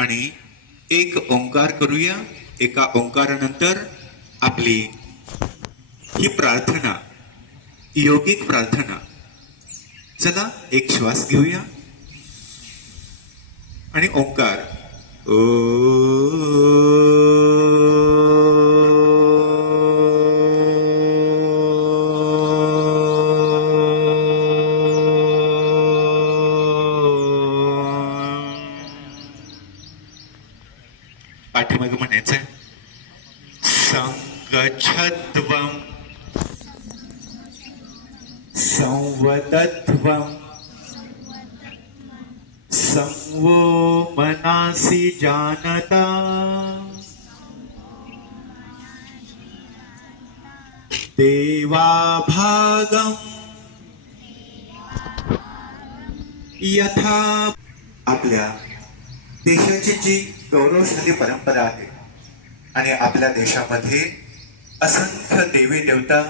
आणि एक ओंकार करूया. एका ओंकारानंतर आपली ही प्रार्थना, योगिक प्रार्थना. चला एक श्वास घेऊया आणि ओंकार. पाठीमाग म्हणायचं संगच्छध्वं संवदध्वं संवो मनासि जानता देवाभागं यथा. आपल्या देशाची जी गौरवशाली परंपरा आहे आणि आपल्या देशामध्ये असंख्य देवी देवता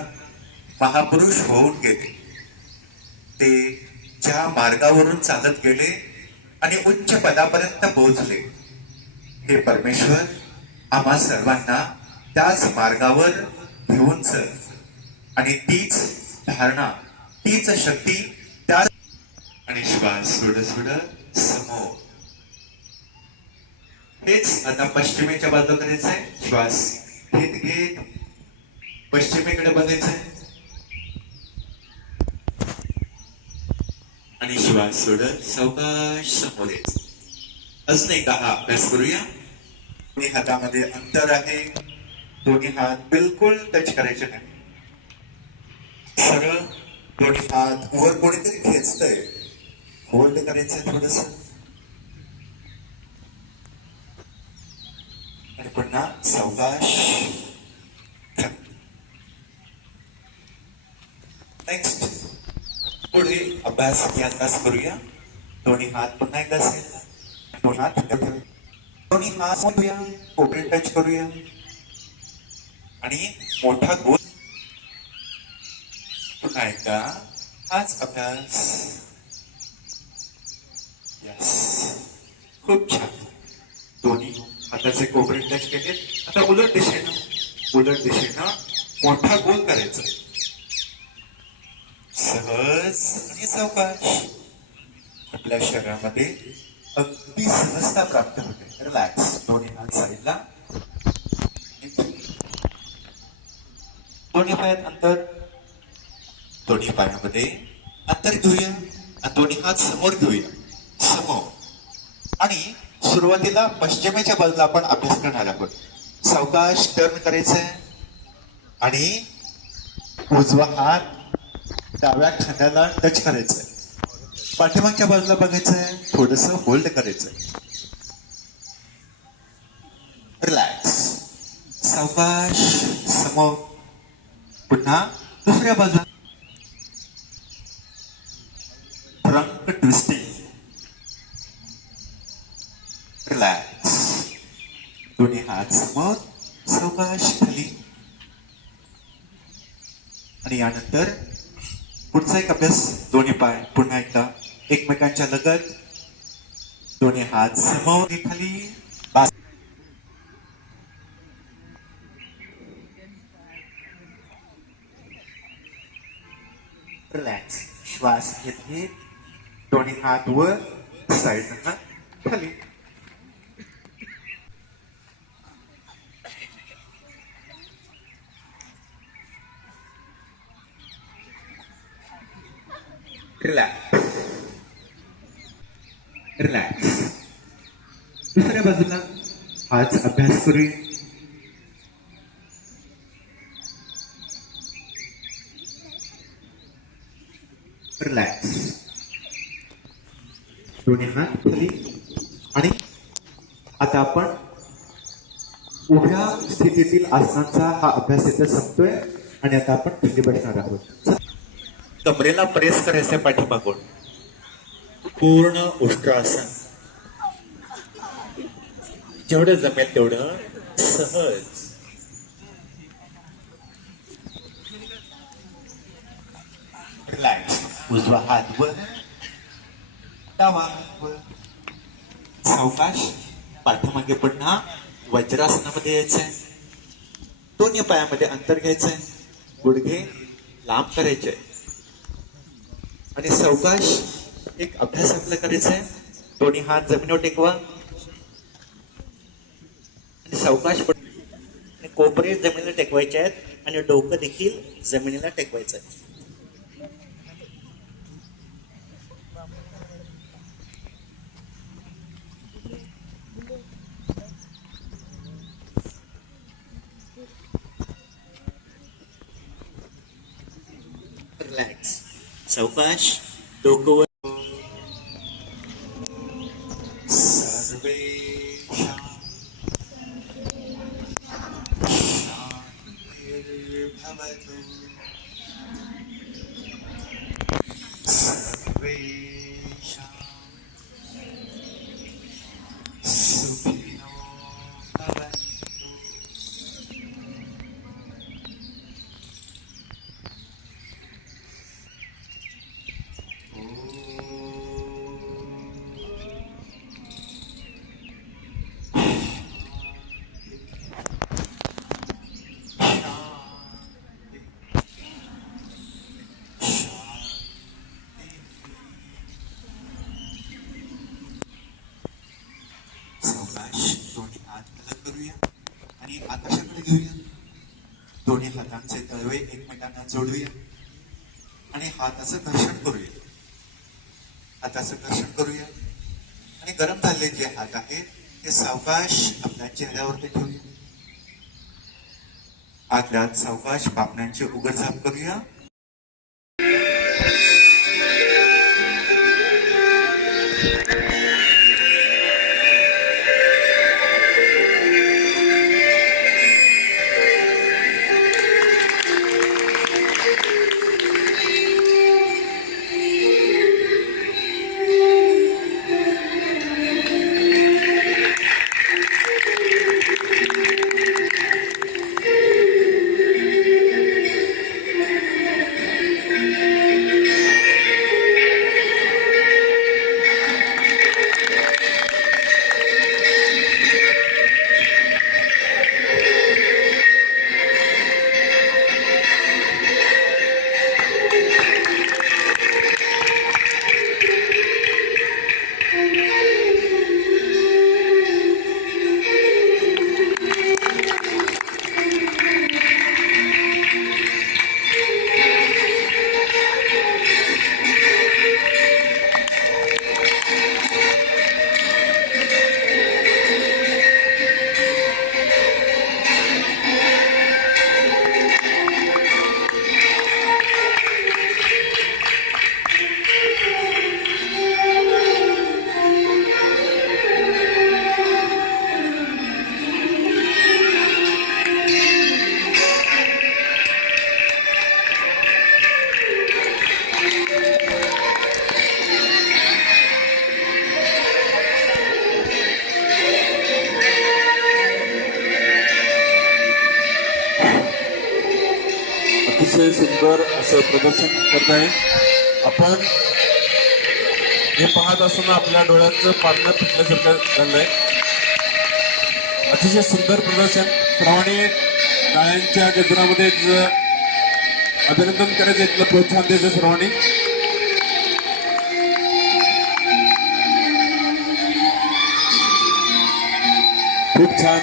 महापुरुष होऊन गेले. ते ज्या मार्गावरून चालत गेले आणि उच्च पदापर्यंत पोहोचले, हे परमेश्वर आम्हा सर्वांना त्याच मार्गावर घेऊन चल आणि तीच धारणा, तीच शक्ती त्या. आणि श्वास सोडत सोडत समोर. हेच आता पश्चिमेच्या बाजूला करायचंय. श्वास घेत घेत पश्चिमेकडे बघायचंय आणि श्वास सोडत सावकाश समोर यायचं. अजून एकदा हा अभ्यास करूया. दोन्ही हातामध्ये अंतर आहे. दोन्ही हात बिलकुल टच करायचे नाही. सरळ दोन्ही हात वर कोणीतरी खेचतंय, होल्ड करायचंय थोडस आणि पुन्हा सावकाश. नेक्स्ट पुढे अभ्यास करूया. दोन्ही हात पुन्हा एकदा दोन हात दोन्ही हात मोजूया, कोपरे टच करूया आणि मोठा गोल. पुन्हा एकदा हाच अभ्यास. यस, खूप छान. दोन्ही हाताचे कोपरे टच केले. आता उलट दिशेनं मोठा गोल करायचा. सहज आणि सावकाश. आपल्या शरीरामध्ये अगदी सहजता प्राप्त होते. रिलॅक्स. दोन्ही हात साईडला. दोन्ही पायात अंतर. दोन्ही पायामध्ये अंतर घेऊया आणि दोन्ही हात समोर घेऊया. समोर. आणि सुरुवातीला पश्चिमेच्या बाजूला आपण अभ्यास करणार आहोत. सावकाश टर्न करायचंय आणि उजवा हात डाव्या खांद्याला टच करायचंय. पाठीमागच्या बाजूला बघायचंय, थोडस होल्ड करायचंय. रिलॅक्स. सावकाश समोर. पुन्हा दुसऱ्या बाजूला. Front twisting. रिलॅक्स. दोन्ही हात समोर. सावकाश खाली. आणि यानंतर पुढचा एक अभ्यास. दोन्ही पाय पुन्हा एकदा एकमेकांच्या लगत. दोन्ही हात समोर खाली. रिलॅक्स. श्वास घेत घेत दोन्ही हात वर, साईड खाली. रिलॅक्स. दुसऱ्या बाजूला हाच अभ्यास करूया. रिलॅक्स. दोन्ही हात खाली. आणि आता आपण उभ्या स्थितीतील आसनांचा हा अभ्यास इथे संपतोय आणि आता आपण खाली बसणार आहोत. कमरेला प्रेस करायचं पाठीमागून. पूर्ण उष्ट्रासन. जेवढं जमेल तेवढं सहज. रिलॅक्स. उजवा हात वर, डावा हात वर. सावकाश पाठीमागे पुन्हा वज्रासनामध्ये यायचंय. दोन्ही पायामध्ये अंतर घ्यायचंय. गुडघे लांब करायचे आणि सावकाश एक अभ्यास आपला करायचा आहे. दोन्ही हात जमिनीवर टेकवा आणि सावकाश कोपरे जमिनीला टेकवायचे आहेत आणि डोकं देखील जमिनीला टेकवायचं आहे. रिलॅक्स. सावकाश डोकं वर. सर्वेषां शान्तिर्भवतु. सर्वेषां सुखिनो भवन्तु. सावकाश दोन्ही हात अलग करूया आणि आकाशाकडे घेऊया. दोन्ही हातांचे तळवे एकमेकांना जोडूया आणि हाताचं घर्षण करूया. हाताचं घर्षण करूया आणि गरम झालेले जे हात आहेत ते सावकाश आपल्या चेहऱ्यावरती ठेवूया. आतल्या आत सावकाश पापण्यांची उघडझाप करूया. अतिशय सुंदर असं प्रदर्शन करत आहे. आपण हे पाहत असताना आपल्या डोळ्याचं पारणं पिटल्यासारखं झालंय. अतिशय सुंदर प्रदर्शन. श्रावणी टाळ्यांच्या गजरामध्ये अभिनंदन करायचं, इथलं प्रोत्साहन द्यायचं श्रावणी. खूप छान.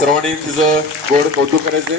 श्रावणी तिचं गोड कौतुक करायचंय.